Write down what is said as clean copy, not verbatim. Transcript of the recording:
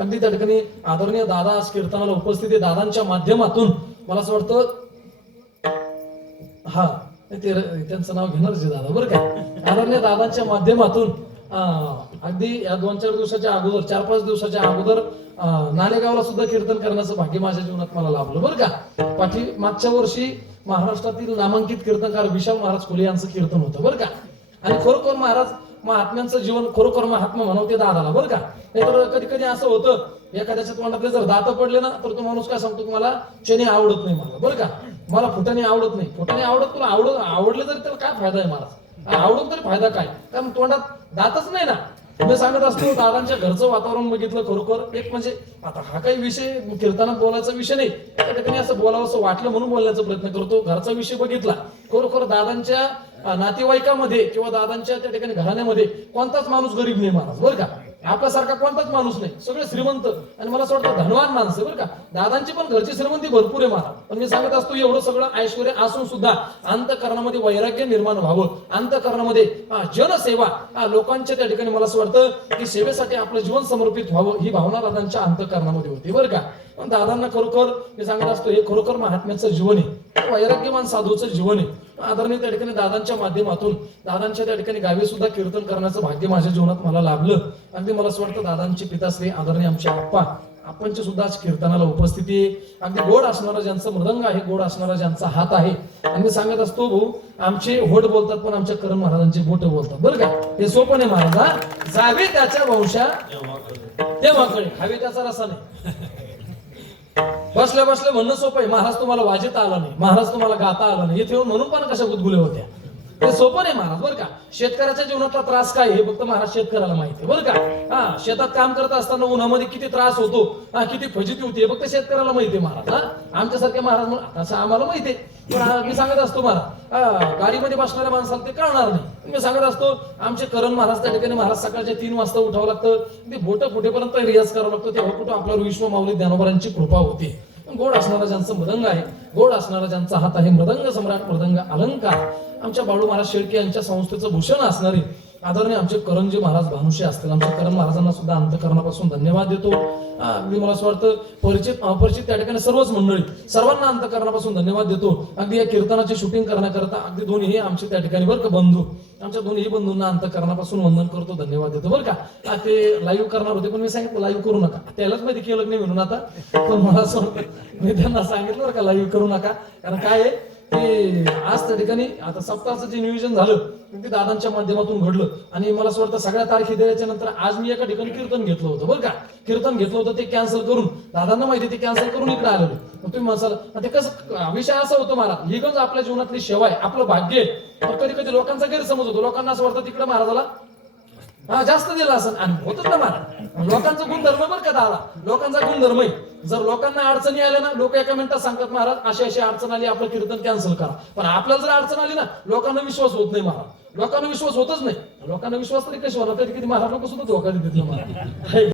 अगदी त्या ठिकाणी आदरणीय दादा आज कीर्तनाला उपस्थित आहे. दादांच्या माध्यमातून मला असं वाटतं हा ते त्यांचं नाव घेणारच आहे दादा बरं का. आदरणीय दादांच्या माध्यमातून अगदी या 2-4 दिवसाच्या अगोदर 4-5 दिवसाच्या अगोदर नालेगावला सुद्धा कीर्तन करण्याचं भाग्य माझ्या जीवनात मला लाभलं बरं का. मागच्या वर्षी महाराष्ट्रातील नामांकित कीर्तनकार विशाल महाराज खोले यांचं कीर्तन होतं बरं का. आणि खरोखर महाराज महात्म्यांचं जीवन खरोखर महात्मा म्हणवते दादाला बरं का. नाहीतर कधी कधी असं होतं एखाद्याच्या तोंडातले जर दात पडले ना तर तो माणूस काय सांगतो मला चेने आवडत नाही मला बरं का. मला फुटाणे आवडत नाही. फुटाणे आवडत तुला आवडले तरी त्याला काय फायदा आहे महाराज. आवडून तरी फायदा काय कारण तोंडात दातच नाही ना. मी सांगत असतो दादांच्या घरचं वातावरण बघितलं खरोखर एक म्हणजे आता हा काही विषय कीर्तनात बोलायचा विषय नाही. त्या ठिकाणी असं बोलावं असं वाटलं म्हणून बोलण्याचा प्रयत्न करतो. घरचा विषय बघितला खरोखर दादांच्या नातेवाईकामध्ये किंवा दादांच्या त्या ठिकाणी घराण्यामध्ये कोणताच माणूस गरीब नाही महाराज बरं का. आपल्यासारखा कोणताच माणूस नाही. सगळे श्रीमंत आणि मला असं वाटतं धनवान माणसं बरं का. दादांची पण घरची श्रीमंती भरपूर आहे महाराज. पण मी सांगत असतो एवढं सगळं ऐश्वर्य असून सुद्धा अंतःकरणामध्ये वैराग्य निर्माण व्हावं. अंतःकरणामध्ये जनसेवा लोकांच्या त्या ठिकाणी मला असं वाटतं की सेवेसाठी आपलं जीवन समर्पित व्हावं ही भावना दादांच्या अंतःकरणामध्ये होती बरं का. पण दादांना खरोखर मी सांगत असतो हे खरोखर महात्म्याचं जीवन आहे. वैराग्यवान साधूचं जीवन आहे. आदरणीय त्या ठिकाणी दादांच्या माध्यमातून दादांच्या त्या ठिकाणी गावी सुद्धा कीर्तन करण्याचं भाग्य माझ्या जीवनात मला लाभलं. अगदी मला असं वाटतं दादांची पिताश्री आदरणीय आमचे आपणचे सुद्धा आज कीर्तनाला उपस्थिती आहे. अगदी गोड असणारा ज्यांचं मृदंग आहे गोड असणारा ज्यांचा हात आहे. आणि मी सांगत असतो भाऊ आमचे होठ बोलतात पण आमच्या करण महाराजांचे बोट बोलतात बरं का. हे सोपं नाही महाराज. जावे त्याच्या वंशा तेव्हा कळे खावे त्याचा रसा नाही. बसल्या बसल्या म्हणणं सोपं आहे. महाराज तुम्हाला वाजता आला नाही महाराज तुम्हाला गाता आला नाही इथे म्हणून पण कशा गुदगुल्या होत्या. ते सोपं नाही महाराज बरं का. शेतकऱ्याच्या जीवनातला त्रास काय हे फक्त महाराज शेतकऱ्याला माहिती बरं का. शेतात काम करत असताना उन्हामध्ये किती त्रास होतो किती फजिती होती फक्त शेतकऱ्याला माहिती आहे महाराज. आमच्यासारखे महाराज असं आम्हाला माहिती आहे. पण मी सांगत असतो महाराज गाडीमध्ये बसणाऱ्या माणसाला ते कळणार नाही. मी सांगत असतो आमचे करण महाराज त्या ठिकाणी महाराज सकाळच्या 3 वाजता उठावं लागतं. ते बोट फुटेपर्यंत रियाज करावं लागतं. तेव्हा कुठं आपल्यावर विश्व माऊली ज्ञानोबारांची कृपा होते. गोड असणारा ज्यांचं मृदंग आहे गोड असणारा ज्यांचा हात आहे मृदंग सम्राट मृदंग अलंकार आमच्या बाळू महाराज शेळके यांच्या संस्थेचं भूषण असणारे आदरणीय आमचे करंजी महाराज भानुशी असतील. आमच्या करण महाराजांना सुद्धा अंतःकरणापासून धन्यवाद देतो. अगदी मला असं वाटतं परिचित अपरिचित त्या ठिकाणी सर्वच मंडळी सर्वांना अंतःकरणापासून धन्यवाद देतो. अगदी या कीर्तनाची शूटिंग करण्याकरता अगदी दोन्ही आमचे त्या ठिकाणी बरं का बंधू आमच्या दोन्ही बंधूंना अंतःकरणापासून वंदन करतो धन्यवाद देतो बरं का. ते लाईव्ह करणार होते पण मी सांगितलं लाईव्ह करू नका. त्यालाच माहिती केलं नाही म्हणून आता पण मला असं मी त्यांना सांगितलं बरं का लाईव्ह करू नका. कारण काय आहे की आज त्या ठिकाणी आता सप्ताहाचं जे नियोजन झालं ते दादांच्या माध्यमातून घडलं. आणि मला असं वाटतं सगळ्या तारखे दिल्याच्या नंतर आज मी एका ठिकाणी कीर्तन घेतलं होतं बरं का. कीर्तन घेतलं होतं ते कॅन्सल करून दादांना माहिती ते कॅन्सल करून इकडे आलेलो. तुम्ही म्हणसाल ते कसं विषय असा होतो मला ही गंज आपल्या जीवनातली सेवा आहे आपलं भाग्य आहे. कधी कधी लोकांचा गैरसमज होतो. लोकांना असं वाटतं तिकडे महाराजाला जास्त दिला असं आणि होतच ना महाराज. लोकांचा गुणधर्म बरं का दादा लोकांचा गुणधर्म आहे. जर लोकांना अडचणी आल्या ना लोक एका मिनिटात सांगतात महाराज अशी अशी अडचण आली आपलं कीर्तन कॅन्सल करा. पण आपल्याला जर अडचण आली ना लोकांना विश्वास होत नाही महाराज. लोकांना विश्वास होतच नाही. लोकांना विश्वास तरी कशी होणार कधी कधी महाराज लोक सुद्धा धोका देतात महाराज.